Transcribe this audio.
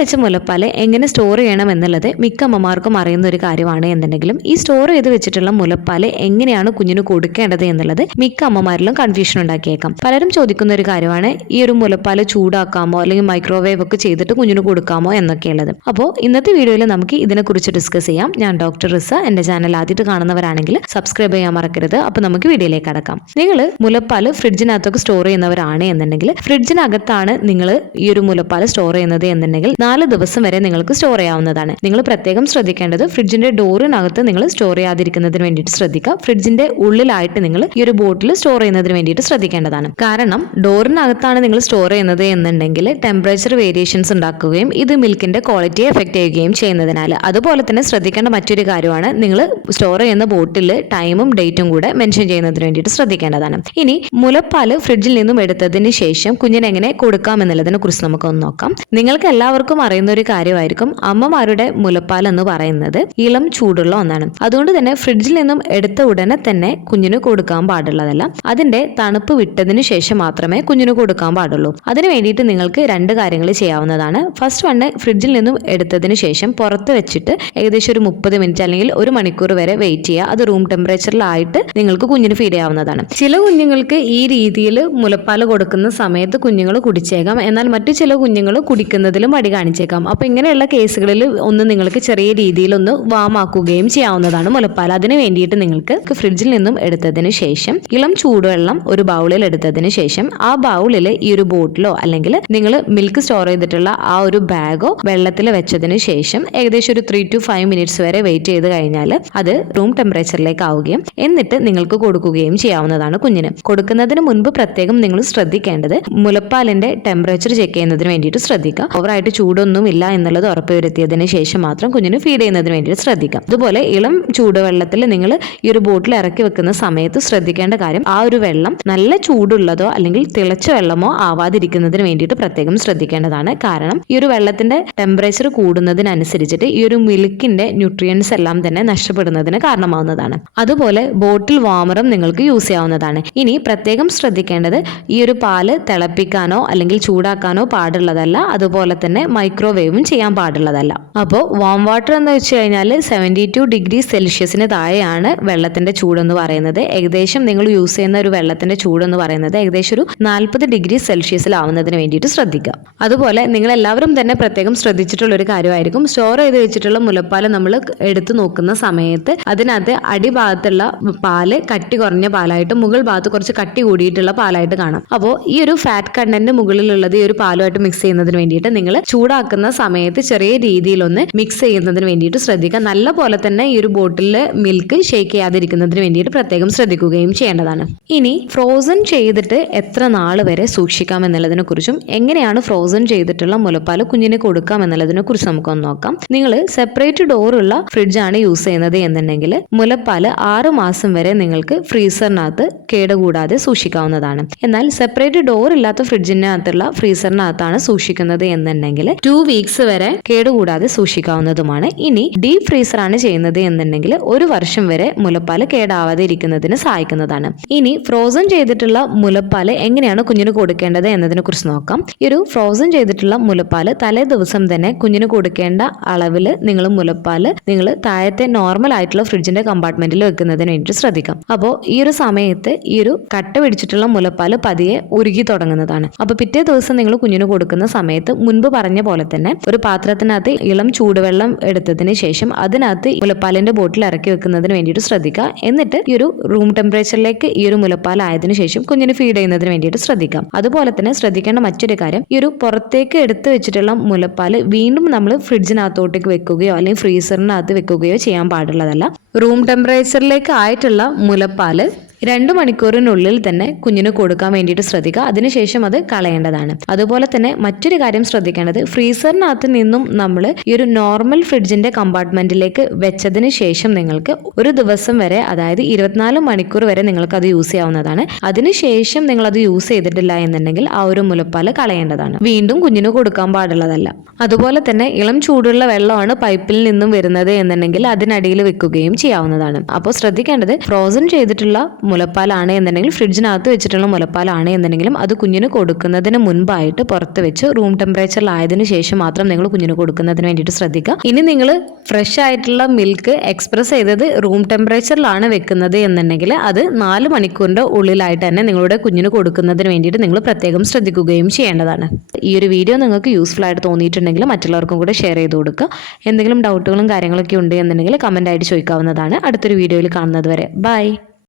വെച്ച മുലപ്പാൽ എങ്ങനെ സ്റ്റോർ ചെയ്യണം എന്നുള്ളത് മിക്ക അമ്മമാർക്കും അറിയുന്ന ഒരു കാര്യമാണ് എന്നുണ്ടെങ്കിലും ഈ സ്റ്റോർ ചെയ്ത് വെച്ചിട്ടുള്ള മുലപ്പാൽ എങ്ങനെയാണ് കുഞ്ഞിന് കൊടുക്കേണ്ടത് എന്നുള്ളത് മിക്ക അമ്മമാരിലും കൺഫ്യൂഷൻ ഉണ്ടാക്കിയേക്കാം. പലരും ചോദിക്കുന്ന ഒരു കാര്യമാണ് ഈ ഒരു മുലപ്പാൽ ചൂടാക്കാമോ അല്ലെങ്കിൽ മൈക്രോവേവ് ഒക്കെ ചെയ്തിട്ട് കുഞ്ഞിന് കൊടുക്കാമോ എന്നൊക്കെയുള്ളത്. അപ്പോൾ ഇന്നത്തെ വീഡിയോയിൽ നമുക്ക് ഇതിനെക്കുറിച്ച് ഡിസ്കസ് ചെയ്യാം. ഞാൻ ഡോക്ടർ റിസ. എൻ്റെ ചാനൽ ആദ്യമായിട്ട് കാണുന്നവരാണെങ്കിൽ സബ്സ്ക്രൈബ് ചെയ്യാൻ മറക്കരുത്. അപ്പോൾ നമുക്ക് വീഡിയോയിലേക്ക് കടക്കാം. നിങ്ങൾ മുലപ്പാൽ ഫ്രിഡ്ജിനകത്തൊക്കെ സ്റ്റോർ ചെയ്യുന്നവരാണ് എന്നുണ്ടെങ്കിൽ ഫ്രിഡ്ജിനകത്താണ് നിങ്ങൾ ഈ ഒരു മുലപ്പാൽ സ്റ്റോർ ചെയ്യുന്നത് എന്നുണ്ടെങ്കിൽ 4 ദിവസം വരെ നിങ്ങൾക്ക് സ്റ്റോർ ചെയ്യാവുന്നതാണ്. നിങ്ങൾ പ്രത്യേകം ശ്രദ്ധിക്കേണ്ടത് ഫ്രിഡ്ജിന്റെ ഡോറിനകത്ത് നിങ്ങൾ സ്റ്റോർ ചെയ്യാതിരിക്കുന്നതിന് വേണ്ടിയിട്ട് ശ്രദ്ധിക്കുക. ഫ്രിഡ്ജിന്റെ ഉള്ളിലായിട്ട് നിങ്ങൾ ഈ ഒരു ബോട്ടിൽ സ്റ്റോർ ചെയ്യുന്നതിന് വേണ്ടിയിട്ട് ശ്രദ്ധിക്കേണ്ടതാണ്. കാരണം ഡോറിനകത്താണ് നിങ്ങൾ സ്റ്റോർ ചെയ്യുന്നത് എന്നുണ്ടെങ്കിൽ ടെമ്പറേച്ചർ വേരിയേഷൻസ് ഉണ്ടാക്കുകയും ഇത് മിൽക്കിന്റെ ക്വാളിറ്റിയെ എഫക്ട് ചെയ്യുകയും ചെയ്യുന്നതിനാൽ. അതുപോലെ തന്നെ ശ്രദ്ധിക്കേണ്ട മറ്റൊരു കാര്യമാണ് നിങ്ങൾ സ്റ്റോർ ചെയ്യുന്ന ബോട്ടിൽ ടൈമും ഡേറ്റും കൂടെ മെൻഷൻ ചെയ്യുന്നതിന് വേണ്ടിയിട്ട് ശ്രദ്ധിക്കേണ്ടതാണ്. ഇനി മുലപ്പാൽ ഫ്രിഡ്ജിൽ നിന്നും എടുത്തതിന് ശേഷം കുഞ്ഞിന് എങ്ങനെ കൊടുക്കാം എന്നുള്ളതിനെ കുറിച്ച് നമുക്കൊന്ന് നോക്കാം. നിങ്ങൾക്ക് എല്ലാവർക്കും അറിയുന്ന ഒരു കാര്യമായിരിക്കും, അമ്മമാരുടെ മുലപ്പാൽ എന്ന് പറയുന്നത് ഇളം ചൂടുള്ള ഒന്നാണ്. അതുകൊണ്ട് തന്നെ ഫ്രിഡ്ജിൽ നിന്നും എടുത്ത ഉടനെ തന്നെ കുഞ്ഞിന് കൊടുക്കാൻ പാടുള്ളതല്ല. അതിന്റെ തണുപ്പ് വിട്ടതിന് ശേഷം മാത്രമേ കുഞ്ഞിന് കൊടുക്കാൻ പാടുള്ളൂ. അതിന് വേണ്ടിയിട്ട് നിങ്ങൾക്ക് 2 കാര്യങ്ങൾ ചെയ്യാവുന്നതാണ്. ഫസ്റ്റ് വൺ, ഫ്രിഡ്ജിൽ നിന്നും എടുത്തതിന് ശേഷം പുറത്ത് വെച്ചിട്ട് ഏകദേശം ഒരു 30 മിനിറ്റ് അല്ലെങ്കിൽ 1 മണിക്കൂർ വരെ വെയിറ്റ് ചെയ്യുക. അത് റൂം ടെമ്പറേച്ചറിലായിട്ട് നിങ്ങൾക്ക് കുഞ്ഞിന് ഫീഡ് ചെയ്യാവുന്നതാണ്. ചില കുഞ്ഞുങ്ങൾക്ക് ഈ രീതിയിൽ മുലപ്പാൽ കൊടുക്കുന്ന സമയത്ത് കുഞ്ഞുങ്ങൾ കുടിച്ചേക്കാം, എന്നാൽ മറ്റു ചില കുഞ്ഞുങ്ങൾ കുടിക്കുന്നതിലും മടി കാണിച്ചേക്കാം. അപ്പോൾ ഇങ്ങനെയുള്ള കേസുകളിൽ ഒന്ന് നിങ്ങൾക്ക് ചെറിയ രീതിയിൽ ഒന്ന് വാമാക്കുകയും ചെയ്യാവുന്നതാണ് മുലപ്പാൽ. അതിന് വേണ്ടിയിട്ട് നിങ്ങൾക്ക് ഫ്രിഡ്ജിൽ നിന്നും എടുത്തതിന് ശേഷം ഇളം ചൂടുവെള്ളം ഒരു ബൗളിൽ എടുത്തതിന് ശേഷം ആ ബൗളിൽ ഈ ഒരു ബോട്ടിലോ അല്ലെങ്കിൽ നിങ്ങൾ മിൽക്ക് സ്റ്റോർ ചെയ്തിട്ടുള്ള ആ ഒരു ബാഗോ വെള്ളത്തിൽ വെച്ചതിന് ശേഷം ഏകദേശം ഒരു 3 to 5 മിനിറ്റ്സ് വരെ വെയിറ്റ് ചെയ്ത് കഴിഞ്ഞാൽ അത് റൂം ടെമ്പറേച്ചറിലേക്ക് ആവുകയും എന്നിട്ട് നിങ്ങൾക്ക് കൊടുക്കുകയും ചെയ്യാവുന്നതാണ്. കുഞ്ഞിന് കൊടുക്കുന്നതിന് മുൻപ് പ്രത്യേകം നിങ്ങൾ ശ്രദ്ധിക്കേണ്ടത് മുലപ്പാലിന്റെ ടെമ്പറേച്ചർ ചെക്ക് ചെയ്യുന്നതിന് വേണ്ടിയിട്ട് ശ്രദ്ധിക്കുക. ഓവറായിട്ട് ചൂടൊന്നും ഇല്ല എന്നുള്ളത് ഉറപ്പുവരുത്തിയതിന് ശേഷം മാത്രം കുഞ്ഞിന് ഫീഡ് ചെയ്യുന്നതിന് വേണ്ടിയിട്ട് ശ്രദ്ധിക്കാം. അതുപോലെ ഇളം ചൂടുവെള്ളത്തിൽ നിങ്ങൾ ഈ ഒരു ബോട്ടിൽ ഇറക്കി വെക്കുന്ന സമയത്ത് ശ്രദ്ധിക്കേണ്ട കാര്യം ആ ഒരു വെള്ളം നല്ല ചൂടുള്ളതോ അല്ലെങ്കിൽ തിളച്ച വെള്ളമോ ആവാതിരിക്കുന്നതിന് വേണ്ടിയിട്ട് പ്രത്യേകം ശ്രദ്ധിക്കേണ്ടതാണ്. കാരണം ഈ ഒരു വെള്ളത്തിന്റെ ടെമ്പറേച്ചർ കൂടുന്നതിനനുസരിച്ചിട്ട് ഈ ഒരു മിൽക്കിന്റെ ന്യൂട്രിയൻസ് എല്ലാം തന്നെ നഷ്ടപ്പെടുന്നതിന് കാരണമാവുന്നതാണ്. അതുപോലെ ബോട്ടിൽ വാമറും നിങ്ങൾക്ക് യൂസ് ചെയ്യാവുന്നതാണ്. ഇനി പ്രത്യേകം ശ്രദ്ധിക്കേണ്ടത് ഈ ഒരു പാല് തിളപ്പിക്കാനോ അല്ലെങ്കിൽ ചൂടാക്കാനോ പാടുള്ളതല്ല. അതുപോലെ തന്നെ മൈക്രോവേവും ചെയ്യാൻ പാടുള്ളതല്ല. അപ്പോൾ വാം വാട്ടർ എന്ന് വെച്ച് കഴിഞ്ഞാൽ 72 ഡിഗ്രി സെൽഷ്യസിന് താഴെയാണ് വെള്ളത്തിന്റെ ചൂടെന്ന് പറയുന്നത്. ഏകദേശം നിങ്ങൾ യൂസ് ചെയ്യുന്ന ഒരു വെള്ളത്തിന്റെ ചൂടെന്ന് പറയുന്നത് ഏകദേശം ഒരു 40 ഡിഗ്രി സെൽഷ്യസിലാവുന്നതിന് വേണ്ടിയിട്ട് ശ്രദ്ധിക്കുക. അതുപോലെ നിങ്ങൾ എല്ലാവരും തന്നെ പ്രത്യേകം ശ്രദ്ധിച്ചിട്ടുള്ള ഒരു കാര്യമായിരിക്കും, സ്റ്റോർ ചെയ്ത് വെച്ചിട്ടുള്ള മുലപ്പാൽ നമ്മൾ എടുത്തു നോക്കുന്ന സമയത്ത് അതിനകത്ത് അടിഭാഗത്തുള്ള പാല് കട്ടി കുറഞ്ഞ പാലായിട്ട് മുകൾ ഭാഗത്ത് കുറച്ച് കട്ടി കൂടിയിട്ടുള്ള പാലായിട്ട് കാണാം. അപ്പോൾ ഈ ഒരു ഫാറ്റ് കണ്ടന്റ് മുകളിലുള്ളത് ഈ ഒരു പാലുമായിട്ട് മിക്സ് ചെയ്യുന്നതിന് വേണ്ടിയിട്ട് നിങ്ങൾ ചൂടാക്കുന്ന സമയത്ത് ചെറിയ രീതിയിലൊന്ന് മിക്സ് ചെയ്യുന്നതിന് വേണ്ടിയിട്ട് ശ്രദ്ധിക്കുക. നല്ല പോലെ തന്നെ ഈ ഒരു ബോട്ടിലിൽ മിൽക്ക് ഷേക്ക് ചെയ്യാതിരിക്കുന്നതിന് വേണ്ടിയിട്ട് പ്രത്യേകം ശ്രദ്ധിക്കുകയും ചെയ്യേണ്ടതാണ്. ഇനി ഫ്രോസൺ ചെയ്തിട്ട് എത്ര നാൾ വരെ സൂക്ഷിക്കാം എന്നുള്ളതിനെ കുറിച്ചും എങ്ങനെയാണ് ഫ്രോസൺ ചെയ്തിട്ടുള്ള മുലപ്പാൽ കുഞ്ഞിന് കൊടുക്കാം എന്നുള്ളതിനെ കുറിച്ച് നമുക്കൊന്ന് നോക്കാം. നിങ്ങൾ സെപ്പറേറ്റ് ഡോറുള്ള ഫ്രിഡ്ജാണ് യൂസ് ചെയ്യുന്നത് എന്നുണ്ടെങ്കിൽ മുലപ്പാൽ 6 മാസം വരെ നിങ്ങൾക്ക് ഫ്രീസറിനകത്ത് കേടുകൂടാതെ സൂക്ഷിക്കാവുന്നതാണ്. എന്നാൽ സെപ്പറേറ്റ് ഡോർ ഇല്ലാത്ത ഫ്രിഡ്ജിനകത്തുള്ള ഫ്രീസറിനകത്താണ് സൂക്ഷിക്കുന്നത് എന്നുണ്ടെങ്കിൽ 2 വീക്സ് വരെ കേടുകൂടാതെ സൂക്ഷിക്കാവുന്നതുമാണ്. ഇനി ഡീപ് ഫ്രീസർ ആണ് ചെയ്യുന്നത് എന്നുണ്ടെങ്കിൽ 1 വർഷം വരെ മുലപ്പാൽ കേടാവാതെ ഇരിക്കുന്നതിന് സഹായിക്കുന്നതാണ്. ഇനി ഫ്രോസൺ ചെയ്തിട്ടുള്ള മുലപ്പാൽ എങ്ങനെയാണ് കുഞ്ഞിന് കൊടുക്കേണ്ടത് എന്നതിനെ കുറിച്ച് നോക്കാം. ഈ ഒരു ഫ്രോസൺ ചെയ്തിട്ടുള്ള മുലപ്പാൽ തലേ ദിവസം തന്നെ കുഞ്ഞിന് കൊടുക്കേണ്ട അളവിൽ നിങ്ങൾ മുലപ്പാൽ നിങ്ങൾ താഴത്തെ നോർമൽ ആയിട്ടുള്ള ഫ്രിഡ്ജിന്റെ കമ്പാർട്ട്മെന്റിൽ വെക്കുന്നതിന് വേണ്ടി ശ്രദ്ധിക്കാം. അപ്പോൾ ഈ ഒരു സമയത്ത് ഈ ഒരു കട്ട പിടിച്ചിട്ടുള്ള മുലപ്പാൽ പതിയെ ഉരുകി തുടങ്ങുന്നതാണ്. അപ്പൊ പിറ്റേ ദിവസം നിങ്ങൾ കുഞ്ഞിന് കൊടുക്കുന്ന സമയത്ത് മുൻപ് പറഞ്ഞ പോലെ തന്നെ ഒരു പാത്രത്തിനകത്ത് ഇളം ചൂടുവെള്ളം എടുത്തതിന് ശേഷം അതിനകത്ത് മുലപ്പാലിന്റെ ബോട്ടിൽ ഇറക്കി വെക്കുന്നതിന് വേണ്ടിയിട്ട് ശ്രദ്ധിക്കുക. എന്നിട്ട് ഈ ഒരു റൂം ടെമ്പറേച്ചറിലേക്ക് ഈ ഒരു മുലപ്പാൽ ആയതിനു ശേഷം കുഞ്ഞിന് ഫീഡ് ചെയ്യുന്നതിന് വേണ്ടിയിട്ട് ശ്രദ്ധിക്കാം. അതുപോലെ തന്നെ ശ്രദ്ധിക്കേണ്ട മറ്റൊരു കാര്യം, ഈ ഒരു പുറത്തേക്ക് എടുത്തു വെച്ചിട്ടുള്ള മുലപ്പാൽ വീണ്ടും നമ്മൾ ഫ്രിഡ്ജിനകത്തോട്ടേക്ക് വെക്കുകയോ അല്ലെങ്കിൽ ഫ്രീസറിനകത്ത് വെക്കുകയോ ചെയ്യാൻ പാടുള്ളതല്ല. റൂം ടെമ്പറേച്ചറിലേക്ക് ആയിട്ടുള്ള മുലപ്പാൽ 2 മണിക്കൂറിനുള്ളിൽ തന്നെ കുഞ്ഞിന് കൊടുക്കാൻ വേണ്ടിയിട്ട് ശ്രദ്ധിക്കുക. അതിനുശേഷം അത് കളയേണ്ടതാണ്. അതുപോലെ തന്നെ മറ്റൊരു കാര്യം ശ്രദ്ധിക്കേണ്ടത്, ഫ്രീസറിനകത്ത് നിന്നും നമ്മൾ ഈ ഒരു നോർമൽ ഫ്രിഡ്ജിന്റെ കമ്പാർട്ട്മെന്റിലേക്ക് വെച്ചതിന് ശേഷം നിങ്ങൾക്ക് ഒരു ദിവസം വരെ, അതായത് 24 മണിക്കൂർ വരെ നിങ്ങൾക്ക് അത് യൂസ് ചെയ്യാവുന്നതാണ്. അതിനുശേഷം നിങ്ങൾ അത് യൂസ് ചെയ്തിട്ടില്ല എന്നുണ്ടെങ്കിൽ ആ ഒരു മുലപ്പാൽ കളയേണ്ടതാണ്. വീണ്ടും കുഞ്ഞിന് കൊടുക്കാൻ പാടുള്ളതല്ല. അതുപോലെ തന്നെ ഇളം ചൂടുള്ള വെള്ളമാണ് പൈപ്പിൽ നിന്നും വരുന്നത് എന്നുണ്ടെങ്കിൽ അതിനടിയിൽ വെക്കുകയും ചെയ്യാവുന്നതാണ്. അപ്പോൾ ശ്രദ്ധിക്കേണ്ടത്, ഫ്രോസൺ ചെയ്തിട്ടുള്ള മുലപ്പാലാണ് എന്നുണ്ടെങ്കിൽ ഫ്രിഡ്ജിനകത്ത് വെച്ചിട്ടുള്ള മുലപ്പാലാണ് എന്നുണ്ടെങ്കിലും അത് കുഞ്ഞിന് കൊടുക്കുന്നതിന് മുൻപായിട്ട് പുറത്ത് വെച്ച് റൂം ടെമ്പറേച്ചറിലായതിനു ശേഷം മാത്രം നിങ്ങൾ കുഞ്ഞിന് കൊടുക്കുന്നതിന് വേണ്ടിയിട്ട് ശ്രദ്ധിക്കുക. ഇനി നിങ്ങൾ ഫ്രഷ് ആയിട്ടുള്ള മിൽക്ക് എക്സ്പ്രസ് ചെയ്തത് റൂം ടെമ്പറേച്ചറിലാണ് വെക്കുന്നത് എന്നുണ്ടെങ്കിൽ അത് 4 മണിക്കൂറിൻ്റെ ഉള്ളിലായിട്ട് തന്നെ നിങ്ങളുടെ കുഞ്ഞിന് കൊടുക്കുന്നതിന് വേണ്ടിയിട്ട് നിങ്ങൾ പ്രത്യേകം ശ്രദ്ധിക്കുകയും ചെയ്യേണ്ടതാണ്. ഈ ഒരു വീഡിയോ നിങ്ങൾക്ക് യൂസ്ഫുൾ ആയിട്ട് തോന്നിയിട്ടുണ്ടെങ്കിൽ മറ്റുള്ളവർക്കും കൂടെ ഷെയർ ചെയ്ത് കൊടുക്കുക. എന്തെങ്കിലും ഡൗട്ടുകളും കാര്യങ്ങളൊക്കെ ഉണ്ട് എന്നുണ്ടെങ്കിൽ കമൻ്റ് ആയിട്ട് ചോദിക്കാവുന്നതാണ്. അടുത്തൊരു വീഡിയോയിൽ കാണുന്നത് വരെ ബൈ.